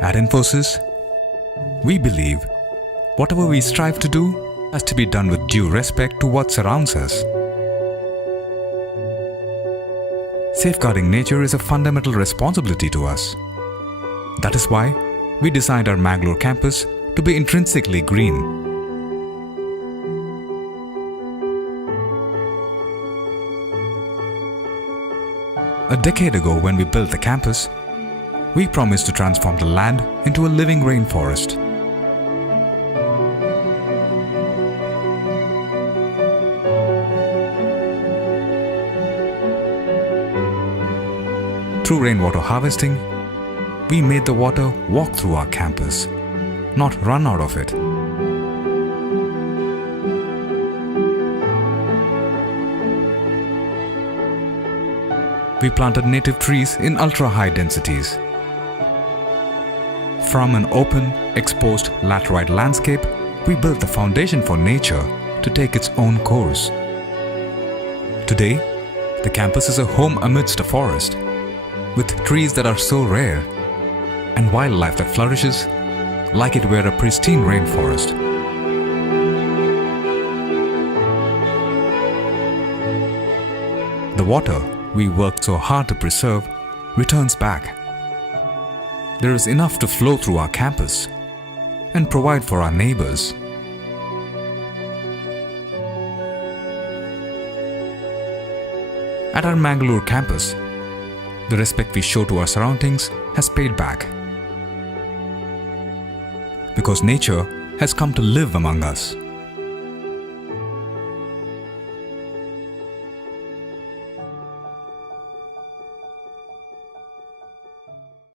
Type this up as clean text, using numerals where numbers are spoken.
At Infosys, we believe whatever we strive to do has to be done with due respect to what surrounds us. Safeguarding nature is a fundamental responsibility to us. That is why we designed our Mangalore campus to be intrinsically green. A decade ago, when we built the campus, we promised to transform the land into a living rainforest. Through rainwater harvesting, we made the water walk through our campus, not run out of it. We planted native trees in ultra-high densities. From an open, exposed laterite landscape, we built the foundation for nature to take its own course. Today, the campus is a home amidst a forest, with trees that are so rare and wildlife that flourishes like it were a pristine rainforest. The water we worked so hard to preserve returns back. There is enough to flow through our campus and provide for our neighbors. At our Mangalore campus, the respect we show to our surroundings has paid back, because nature has come to live among us.